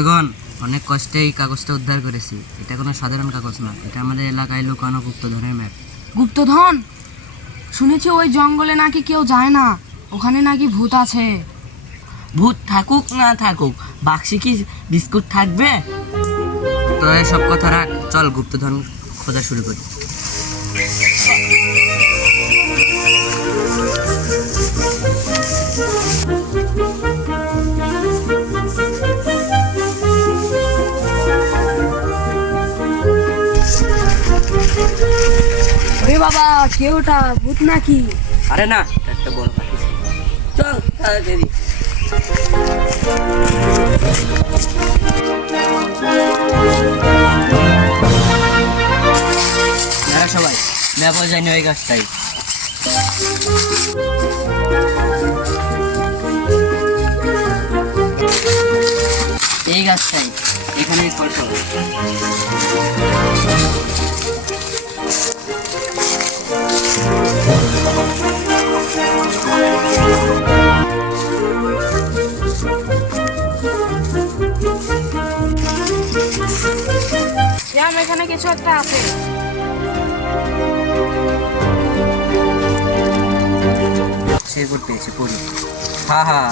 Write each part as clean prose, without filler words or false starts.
বন্ধুগণ, অনেক কষ্টে এই কাগজটা উদ্ধার করেছি। এটা কোনো সাধারণ কাগজ না, এটা আমাদের এলাকায় লুকানো গুপ্তধনের ম্যাপ। গুপ্তধন? শুনেছি ওই জঙ্গলে নাকি কেউ যায় না, ওখানে নাকি ভূত আছে। ভূত থাকুক না থাকুক, বাক্সে কি বিস্কুট থাকবে? তো এসব কথা রাখ, চল গুপ্তধন খোঁজা শুরু করি। ওরে বাবা, কেউটা ভূত নাকি? আরে না, এটা একটা বড় পাখি। চল তাড়াতাড়ি। যারা সবাই ম্যাপও যায়নি ওই গাছটাই। এই গাছটাই, এখানেই ফল সবাই। শ্যাম, এখানে কিছু একটা আছে। শিরপুর পেয়েছি পুরি। হা হা,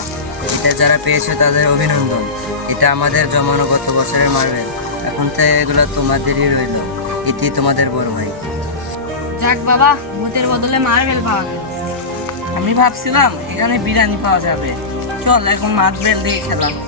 এটা যারা পেয়েছে তাদের অভিনন্দন। এটা আমাদের জমানো গত বছরের মার্বেল। এখন তো এগুলো তোমাদেরই রইল। ইতি তোমাদের বড় ভাই। যাক বাবা, ভূতের বদলে মার্বেল পাওয়া গেল। আমি ভাবছিলাম এখানে বিরিয়ানি পাওয়া যাবে। চল এখন মার্বেল দিয়ে খেলবো।